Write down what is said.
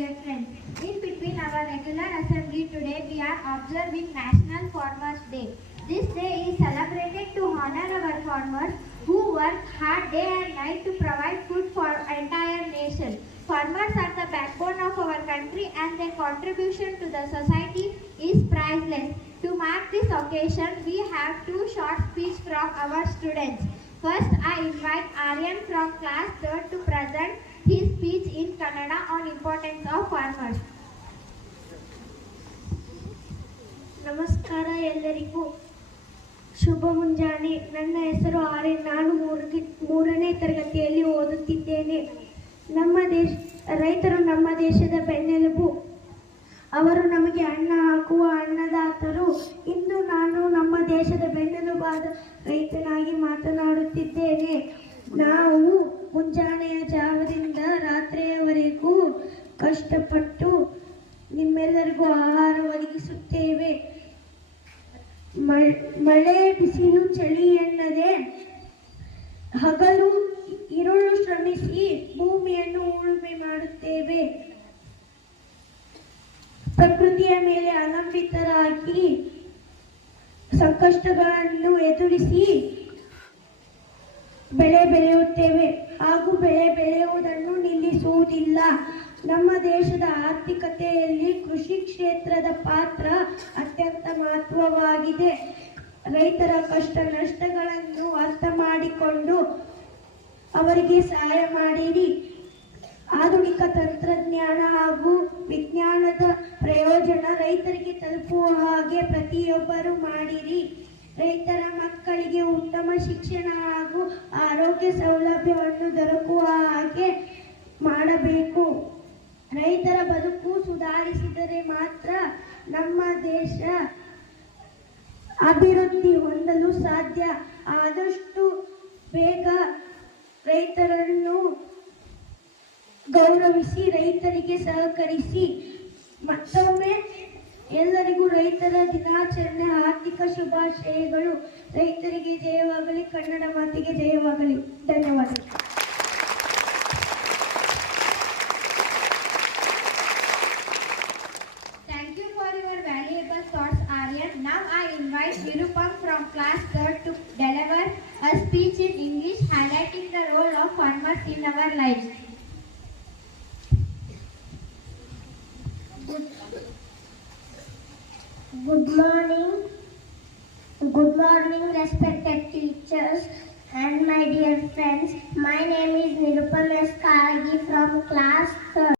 dear friends. In between our regular assembly today, we are observing National Farmers Day. This day is celebrated to honor our farmers who work hard day and night to provide food for entire nation. Farmers are the backbone of our country and their contribution to the society is priceless. To mark this occasion, we have two short speeches from our students. First, I invite Aryan from class 3rd to present his speech in Kannada on importance of farmers. ನಮಸ್ಕಾರ ಎಲ್ಲರಿಗೂ ಶುಭ ಮುಂಜಾನೆ. ನನ್ನ ಹೆಸರು ಆರ್ಯನ್. ನಾನು ಮೂರನೇ ತರಗತಿಯಲ್ಲಿ ಓದುತ್ತಿದ್ದೇನೆ. ರೈತರು ನಮ್ಮ ದೇಶದ ಬೆನ್ನೆಲುಬು. ಅವರು ನಮಗೆ ಅನ್ನ ಹಾಕುವ ಅನ್ನದಾತರು. ಇಂದು ನಾನು ನಮ್ಮ ದೇಶದ ಬೆನ್ನೆಲುಬಾದ ರೈತನಾಗಿ ಮಾತನಾಡುತ್ತಿದ್ದೇನೆ. ನಾವು ಮುಂಜಾನೆಯ ಜಾವದಿಂದ ರಾತ್ರಿಯವರೆಗೂ ಕಷ್ಟಪಟ್ಟು ನಿಮ್ಮೆಲ್ಲರಿಗೂ ಆಹಾರ ಒದಗಿಸುತ್ತೇವೆ. ಮಳೆ ಬಿಸಿಲು ಚಳಿ ಎನ್ನದೆ ಹಗಲು ಇರುಳು ಶ್ರಮಿಸಿ ಭೂಮಿಯನ್ನು ಉಳುಮೆ ಮಾಡುತ್ತೇವೆ. ಪ್ರಕೃತಿಯ ಮೇಲೆ ಅವಲಂಬಿತರಾಗಿ ಸಂಕಷ್ಟಗಳನ್ನು ಎದುರಿಸಿ ಬೆಳೆ ಬೆಳೆಯುತ್ತೇವೆ ಹಾಗೂ ಬೆಳೆ ಬೆಳೆಯುವುದನ್ನು ನಿಲ್ಲಿಸುವುದಿಲ್ಲ. ನಮ್ಮ ದೇಶದ ಆರ್ಥಿಕತೆಯಲ್ಲಿ ಕೃಷಿ ಕ್ಷೇತ್ರದ ಪಾತ್ರ ಅತ್ಯಂತ ಮಹತ್ವವಾಗಿದೆ. ರೈತರ ಕಷ್ಟ ನಷ್ಟಗಳನ್ನು ಅರ್ಥ ಮಾಡಿಕೊಂಡು ಅವರಿಗೆ ಸಹಾಯ ಮಾಡಿರಿ. ಆಧುನಿಕ ತಂತ್ರಜ್ಞಾನ ಹಾಗೂ ವಿಜ್ಞಾನದ ಪ್ರಯೋಜನ ರೈತರಿಗೆ ತಲುಪುವ ಹಾಗೆ ಪ್ರತಿಯೊಬ್ಬರು ಮಾಡಿರಿ. ರೈತರ ಮಕ್ಕಳಿಗೆ ಉತ್ತಮ ಶಿಕ್ಷಣ ಹಾಗೂ ಆರೋಗ್ಯ ಸೌಲಭ್ಯವನ್ನು ದೊರಕುವ ಹಾಗೆ ಮಾಡಬೇಕು. ರೈತರ ಬದುಕು ಸುಧಾರಿಸಿದರೆ ಮಾತ್ರ ನಮ್ಮ ದೇಶ ಅಭಿವೃದ್ಧಿ ಹೊಂದಲು ಸಾಧ್ಯ. ಆದಷ್ಟು ಬೇಗ ರೈತರನ್ನು ಗೌರವಿಸಿ ರೈತರಿಗೆ ಸಹಕರಿಸಿ. ಮತ್ತೊಮ್ಮೆ ಎಲ್ಲರಿಗೂ ರೈತರ ದಿನಾಚರಣೆ ಹಾರ್ದಿಕ ಶುಭಾಶಯಗಳು. ರೈತರಿಗೆ ಜಯವಾಗಲಿ. ಕನ್ನಡ ಮಾತಿಗೆ ಜಯವಾಗಲಿ. ಧನ್ಯವಾದಗಳು. Thank you for your valuable thoughts, Aryan. Now I invite Nirupam from class 3rd to deliver a speech in English highlighting the role of farmers in our lives. Good morning, respected teachers and my dear friends. My name is Nirupam S. Karagi from class 3rd.